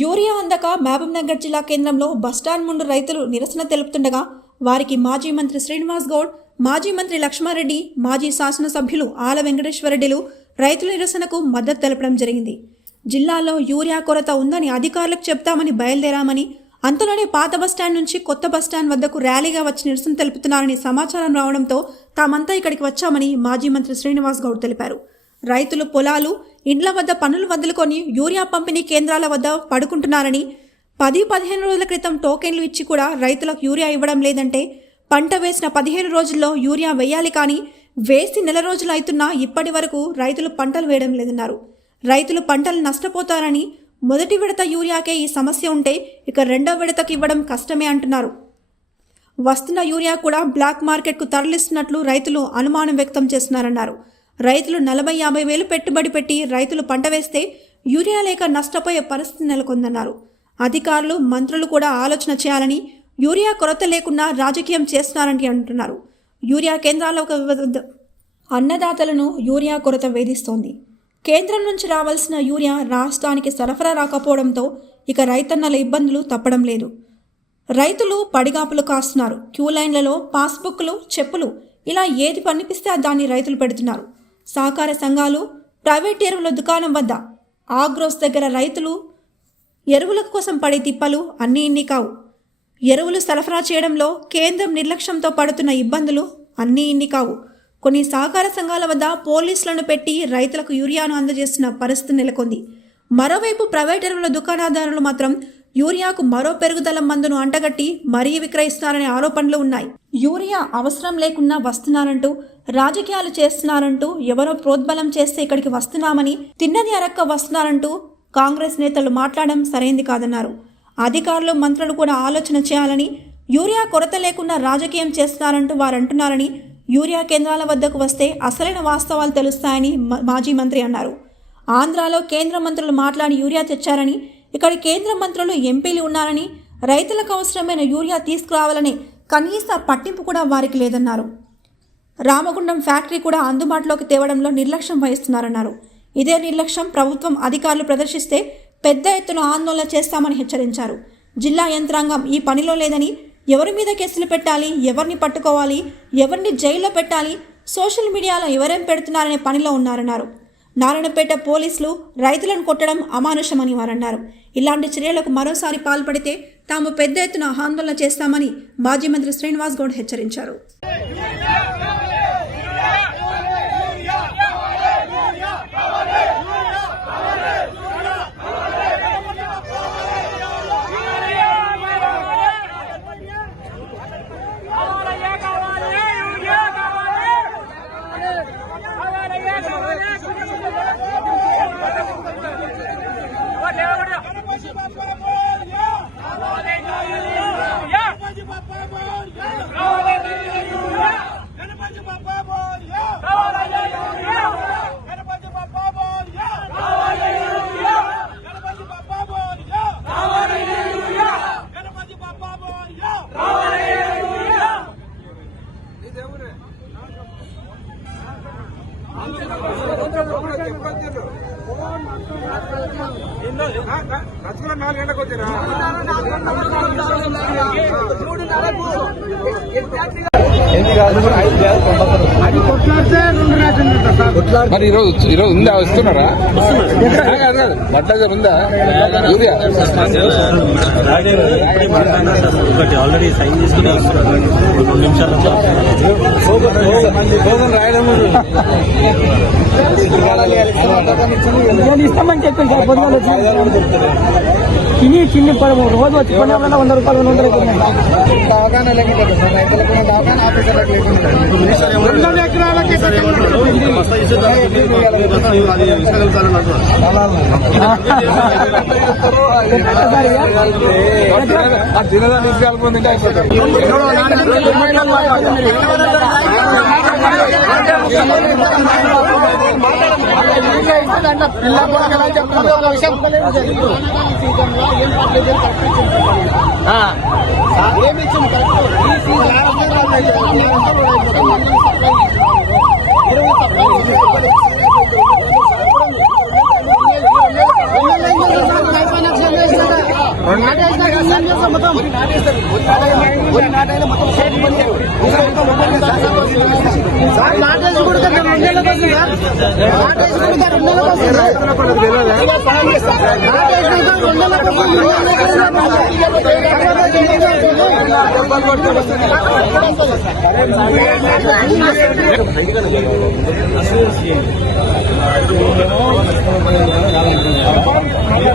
Urea అందక మహబూబ్నగర్ జిల్లా కేంద్రంలో బస్టాండ్ ముందు రైతులు నిరసన తెలుపుతుండగా వారికి మాజీ మంత్రి శ్రీనివాస్ గౌడ్, మాజీ మంత్రి లక్ష్మారెడ్డి, మాజీ శాసనసభ్యులు ఆల వెంకటేశ్వరరెడ్డిలు రైతుల నిరసనకు మద్దతు తెలపడం జరిగింది. జిల్లాలో యూరియా కొరత ఉందని అధికారులకు చెప్తామని బయలుదేరామని, అంతలోనే పాత బస్టాండ్ నుంచి కొత్త బస్టాండ్ వద్దకు ర్యాలీగా వచ్చి నిరసన తెలుపుతున్నారని సమాచారం రావడంతో తామంతా ఇక్కడికి వచ్చామని మాజీ మంత్రి శ్రీనివాస్ గౌడ్ తెలిపారు. రైతులు పొలాలు, ఇండ్ల వద్ద పనులు వదులుకొని యూరియా పంపిణీ కేంద్రాల వద్ద పడుకుంటున్నారని, 10-15 రోజుల క్రితం టోకెన్లు ఇచ్చి కూడా రైతులకు యూరియా ఇవ్వడం లేదంటే, పంట వేసిన 15 రోజుల్లో యూరియా వేయాలి కానీ వేసి నెల రోజులు అవుతున్నా ఇప్పటి వరకు రైతులు పంటలు వేయడం లేదన్నారు. రైతులు పంటలు నష్టపోతారని, మొదటి విడత యూరియాకే ఈ సమస్య ఉంటే ఇక రెండో విడతకు ఇవ్వడం కష్టమే అంటున్నారు. వస్తున్న యూరియా కూడా బ్లాక్ మార్కెట్కు తరలిస్తున్నట్లు రైతులు అనుమానం వ్యక్తం చేస్తున్నారన్నారు. రైతులు 40-50 వేలు పెట్టుబడి పెట్టి రైతులు పంట వేస్తే యూరియా లేక నష్టపోయే పరిస్థితి నెలకొందన్నారు. అధికారులు, మంత్రులు కూడా ఆలోచన చేయాలని, యూరియా కొరత లేకుండా రాజకీయం చేస్తున్నారని అంటున్నారు. యూరియా కేంద్రాల అన్నదాతలను యూరియా కొరత వేధిస్తోంది. కేంద్రం నుంచి రావాల్సిన యూరియా రాష్ట్రానికి సరఫరా రాకపోవడంతో ఇక రైతన్నల ఇబ్బందులు తప్పడం లేదు. రైతులు పడిగాపులు కాస్తున్నారు. క్యూ లైన్లలో పాస్బుక్లు, చెప్పులు ఇలా ఏది కనిపిస్తే దాన్ని రైతులు పెడుతున్నారు. సహకార సంఘాలు, ప్రైవేట్ ఎరువుల దుకాణం వద్ద, ఆగ్రోస్ దగ్గర రైతులు ఎరువుల కోసం పడే తిప్పలు అన్నీ ఇన్ని కావు. ఎరువులు సరఫరా చేయడంలో కేంద్రం నిర్లక్ష్యంతో పడుతున్న ఇబ్బందులు అన్నీ ఇన్ని కావు. కొన్ని సహకార సంఘాల వద్ద పోలీసులను పెట్టి రైతులకు యూరియాను అందజేస్తున్న పరిస్థితి నెలకొంది. మరోవైపు ప్రైవేట్ ఎరువుల దుకాణదారులు మాత్రం యూరియాకు మరో పెరుగుదల మందును అంటగట్టి మరీ విక్రయిస్తున్నారనే ఆరోపణలు ఉన్నాయి. యూరియా అవసరం లేకున్నా వస్తున్నారంటూ, రాజకీయాలు చేస్తున్నారంటూ, ఎవరో ప్రోద్బలం చేస్తే ఇక్కడికి వస్తున్నామని, తిన్నది అరక్క వస్తున్నారంటూ కాంగ్రెస్ నేతలు మాట్లాడడం సరైంది కాదన్నారు. అధికారులు, మంత్రులు కూడా ఆలోచన చేయాలని, యూరియా కొరత లేకుండా రాజకీయం చేస్తున్నారంటూ వారు అంటున్నారని, యూరియా కేంద్రాల వద్దకు వస్తే అసలైన వాస్తవాలు తెలుస్తాయని మాజీ మంత్రి అన్నారు. ఆంధ్రాలో కేంద్ర మంత్రులు మాట్లాడి యూరియా తెచ్చారని, ఇక్కడ కేంద్ర మంత్రులు, ఎంపీలు ఉన్నారని, రైతులకు అవసరమైన యూరియా తీసుకురావాలనే కనీస పట్టింపు కూడా వారికి లేదన్నారు. రామగుండం ఫ్యాక్టరీ కూడా అందుబాటులోకి తేవడంలో నిర్లక్ష్యం వహిస్తున్నారన్నారు. ఇదే నిర్లక్ష్యం ప్రభుత్వం అధికారులు ప్రదర్శిస్తే పెద్ద ఎత్తున ఆందోళన చేస్తామని హెచ్చరించారు. జిల్లా యంత్రాంగం ఈ పనిలో లేదని, ఎవరి మీద కేసులు పెట్టాలి, ఎవరిని పట్టుకోవాలి, ఎవరిని జైల్లో పెట్టాలి, సోషల్ మీడియాలో ఎవరేం పెడుతున్నారనే పనిలో ఉన్నారన్నారు. నారాయణపేట పోలీసులు రైతులను కొట్టడం అమానుషమని వారన్నారు. ఇలాంటి చర్యలకు మరోసారి పాల్పడితే తాము పెద్ద ఎత్తున ఆందోళన చేస్తామని మాజీ మంత్రి శ్రీనివాస్ గౌడ్ హెచ్చరించారు. మరి ఈరోజు ఉందా, వస్తున్నారా? బట్లజర్ ఉందా యూరియా? ఆల్రెడీ సైన్ చేసుకుని 2 నిమిషాలు ఇస్తామని చెప్పాను సార్. పొద్దున చిన్ని రోజు వచ్చి కొన్ని 100 రూపాయలు 100 రూపాయలు అవగాహన లేకపోతే సార్, రైతులకు అవగాహన, ఆఫీసర్లకు లేకుండా 2 ఎకరాలకి తినదా తీసుకెళ్ళిపోతుంటే అయిపోతారు. ఏమి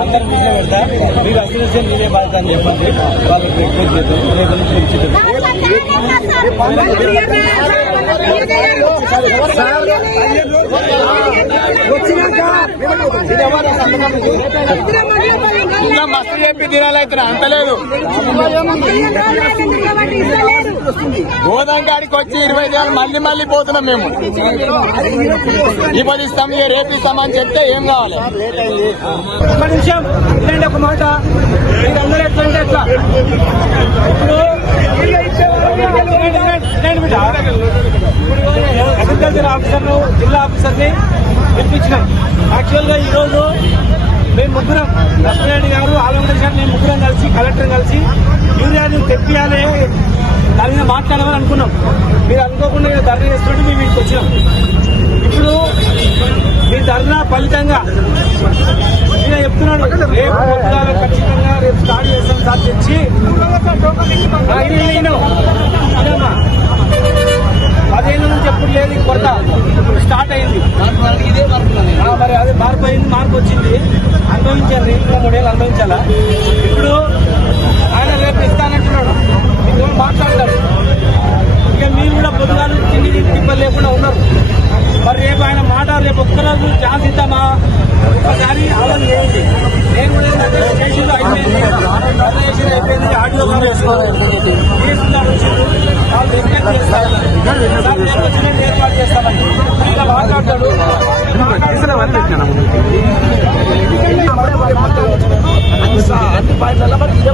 అందరు మీదే పెడతా మీరు అసోసియేషన్ మీదే బాధ్యత అని చెప్పండి వాళ్ళకి రిక్వెస్ట్ చేద్దాం రేపు నుంచి ఇంకా మస్తు చెప్పి తినాలైతే అంతలేదు. గోదాం కాడికి వచ్చి 20 దినాలు మళ్ళీ పోతున్నాం మేము. ఇప్పుడు ఇస్తాం రేపు ఇస్తామని చెప్తే ఏం కావాలి? ఒక నిమిషం ఇలాంటి ఒక మాట మీరందరూ ఎట్లంటే ఎట్లా ఇప్పుడు అగ్రికల్చర్ ఆఫీసర్ను జిల్లా ఆఫీసర్ని పిలిపించినాం. యాక్చువల్ గా ఈ రోజు మేము ముగ్గురం లక్ష్మీరెడ్డి గారు ఆలమరెడ్డి గారు మేము ముగ్గురం కలిసి కలెక్టర్ కలిసి యూరియాని తెప్పియాలి దాని మీద మాట్లాడాలని అనుకున్నాం. మీరు అనుకోకుండా ధర్నా చేస్తుంటే మేము ఇంటికి వచ్చినాం. ఇప్పుడు మీ ధర్నా ఫలితంగా నేను చెప్తున్నాను రేపు పొద్దుగాల ఖచ్చితంగా రేపు స్టార్ట్ చేస్తాం. సార్ తెచ్చి 15 నుంచి ఎప్పుడు లేదు కొరత స్టార్ట్ అయింది. మరి అదే మార్పు వచ్చింది. అనుభవించాలి ఇంకా 3 ఏళ్ళు అనుభవించాలా. ఇప్పుడు ఆయన రేపు ఇస్తానంటున్నాడు. మీరు మాట్లాడతారు. ఇక మీరు కూడా పొద్దుగాల తిండి తిప్పలు లేకుండా ఉన్నారు. మరి రేపు ఆయన మాట రేపు ఒక్కరోజు ఛాన్స్ ఇద్దామా? ఒక్కసారి ఆలోచన చేయండి. నేను కూడా స్టేషన్ అయిపోయింది ఆడియో వాళ్ళు రిక్వెస్ట్ చేస్తారు ఏర్పాటు చేస్తామని ఇలా మాట్లాడతాడు. అన్ని పాయింట్లలో మరి ఇదే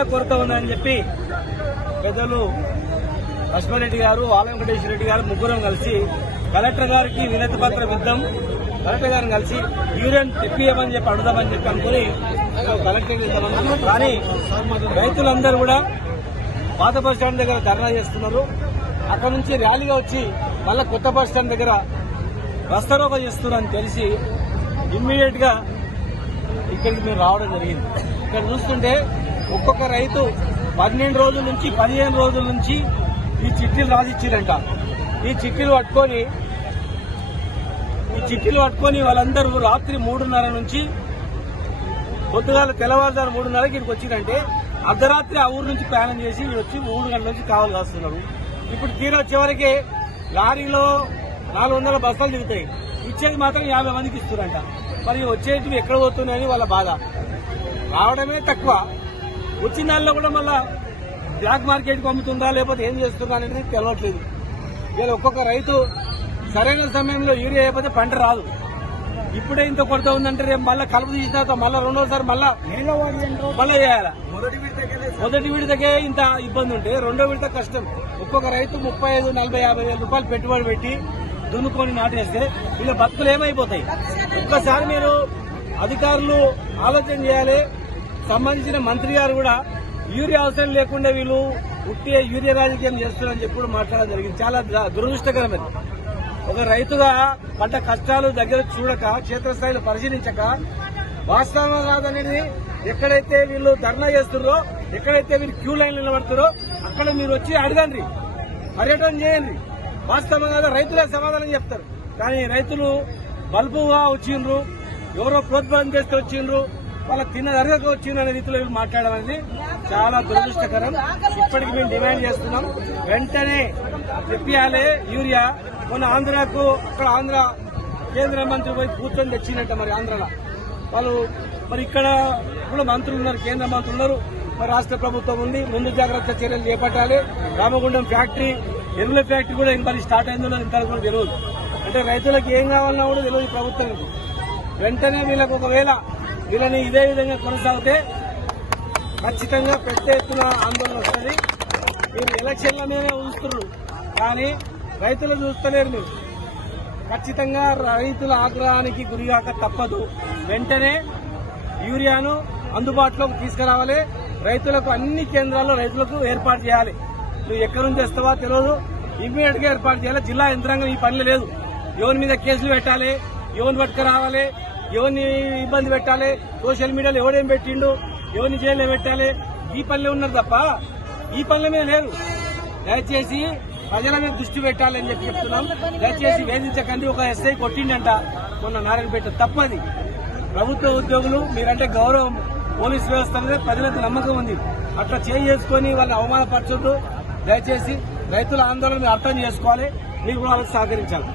యూరియా కొరత ఉందని చెప్పి పెద్దలు లక్ష్మారెడ్డి గారు, ఆల వెంకటేశ్వర రెడ్డి గారు ముగ్గురం కలిసి కలెక్టర్ గారికి వినతి పత్రం ఇద్దాం, కలెక్టర్ గారిని కలిసి యూరియన్ తెప్పియమని చెప్పి అడుగుదామని చెప్పి అనుకుని కలెక్టర్ ఇద్దామని. కానీ రైతులందరూ కూడా పాత బస్ స్టాండ్ దగ్గర ధర్నా చేస్తున్నారు. అక్కడ నుంచి ర్యాలీగా వచ్చి మళ్ళా కొత్త బస్ స్టాండ్ దగ్గర రస్తారోకో చేస్తున్నారని తెలిసి ఇమ్మీడియట్ గా ఇక్కడికి మేము రావడం జరిగింది. ఇక్కడ చూస్తుంటే ఒక్కొక్క రైతు 12 రోజుల నుంచి 15 రోజుల నుంచి ఈ చిట్టీలు రాసిచ్చిరంట. ఈ చిట్టీలు పట్టుకొని వాళ్ళందరూ రాత్రి 3:30 నుంచి పొద్దుగాల తెల్లవారుజాము 3:30కి ఇక్కడికి వచ్చిందంటే అర్ధరాత్రి ఆ ఊరు నుంచి ప్రయాణం చేసి వచ్చి 3 గంటల నుంచి కావాలి కాస్తున్నారు. ఇప్పుడు తీరా వచ్చేవరకే లారీలో 400 బస్తాలు దిగుతాయి, ఇచ్చేది మాత్రం 50 మందికి ఇస్తున్నారంట. మరి వచ్చేటివి ఎక్కడ పోతున్నాయని వాళ్ళ బాధ. రావడమే తక్కువ, వచ్చిన దానిలో కూడా మళ్ళా బ్లాక్ మార్కెట్కి అమ్ముతుందా లేకపోతే ఏం చేస్తుందా అనేది తెలవట్లేదు. ఇలా ఒక్కొక్క రైతు సరైన సమయంలో యూరియా అయిపోతే పంట రాదు. ఇప్పుడే ఇంత కొరత ఉందంటే రేపు మళ్ళీ కలుపు తీసిన తర్వాత మళ్ళీ రెండోసారి మళ్ళీ చేయాలి. మొదటి విడతకే ఇంత ఇబ్బంది ఉంటే రెండో విడత కష్టం. ఒక్కొక్క రైతు 35, 40, 50 వేల రూపాయలు పెట్టుబడి పెట్టి దున్నుకొని నాటేస్తే వీళ్ళ బతుకులు ఏమైపోతాయి? ఒక్కసారి మీరు అధికారులు ఆలోచన చేయాలి. సంబంధించిన మంత్రి గారు కూడా యూరియా అవసరం లేకుండా వీళ్ళు ఉట్టి యూరియా రాజకీయం చేస్తున్నారని చెప్పి కూడా మాట్లాడడం జరిగింది. చాలా దురదృష్టకరమైనది. ఒక రైతుగా పడ్డ కష్టాలు దగ్గర చూడక, క్షేత్రస్థాయిలో పరిశీలించక, వాస్తవం కాదనేది ఎక్కడైతే వీళ్ళు ధర్నా చేస్తున్నారో, ఎక్కడైతే వీళ్ళు క్యూ లైన్ నిలబడుతారో అక్కడ మీరు వచ్చి అడగండి, పర్యటన చేయండి. వాస్తవం కాదా రైతులే సమాధానం చెప్తారు. కానీ రైతులు బల్బుగా వచ్చిండ్రు, ఎవరో ప్రోత్సాహం చేస్తే వచ్చిండ్రు, వాళ్ళ తిన్నదరగక వచ్చిండ్రు అనే రీతిలో వీళ్ళు మాట్లాడడం అనేది చాలా దురదృష్టకరం. ఇప్పటికి మేము డిమాండ్ చేస్తున్నాం, వెంటనే తెప్పియాలి యూరియా. మొన్న ఆంధ్రాకు అక్కడ ఆంధ్ర కేంద్ర మంత్రి పోయి కూర్చొని తెచ్చినట్ట. మరి ఆంధ్రలో వాళ్ళు మరి ఇక్కడ కూడా మంత్రులు ఉన్నారు, కేంద్ర మంత్రులు ఉన్నారు, మరి రాష్ట్ర ప్రభుత్వం ఉంది. ముందు జాగ్రత్త చర్యలు చేపట్టాలి. రామగుండం ఫ్యాక్టరీ, ఎరువుల ఫ్యాక్టరీ కూడా మరి స్టార్ట్ అయిందో ఇంత కూడా తెలియదు. అంటే రైతులకు ఏం కావాలన్నా కూడా తెలియదు ప్రభుత్వానికి. వెంటనే వీళ్ళకు ఒకవేళ వీళ్ళని ఇదే విధంగా కొనసాగితే ఖచ్చితంగా పెద్ద ఎత్తున ఆందోళన వస్తుంది. మీరు ఎలక్షన్ల మీదనే ఉంచుతున్నారు కానీ రైతులు చూస్తలేరు. మీరు ఖచ్చితంగా రైతుల ఆగ్రహానికి గురిగాక తప్పదు. వెంటనే యూరియాను అందుబాటులోకి తీసుకురావాలి. రైతులకు అన్ని కేంద్రాల్లో రైతులకు ఏర్పాటు చేయాలి. నువ్వు ఎక్కడి నుంచి వస్తావా తెలియదు, ఇమ్మీడియట్ గా ఏర్పాటు చేయాలి. జిల్లా యంత్రాంగం ఈ పనులు లేదు. ఎవరి మీద కేసులు పెట్టాలి, ఎవరిని పట్టుకురావాలి, ఎవరిని ఇబ్బంది పెట్టాలి, సోషల్ మీడియాలో ఎవడేం పెట్టిండు, ఎవరిని జైల్లో పెట్టాలి, ఈ పనులే ఉన్నారు తప్ప ఈ పనుల మీద లేదు. దయచేసి ప్రజల మీద దృష్టి పెట్టాలని చెప్పి చెప్తున్నాం. దయచేసి వేధించకండి. ఒక ఎస్ఐ కొట్టిండంట మొన్న నారాయణపేట, తప్పది. ప్రభుత్వ ఉద్యోగులు మీరంటే గౌరవం, పోలీస్ వ్యవస్థ మీద ప్రజలకు నమ్మకం ఉంది. అట్లా చేసుకుని వాళ్ళని అవమానపరచొద్దు. దయచేసి రైతుల ఆందోళన అర్థం చేసుకోవాలి. మీరు కూడా వాళ్ళకి సహకరించాలి.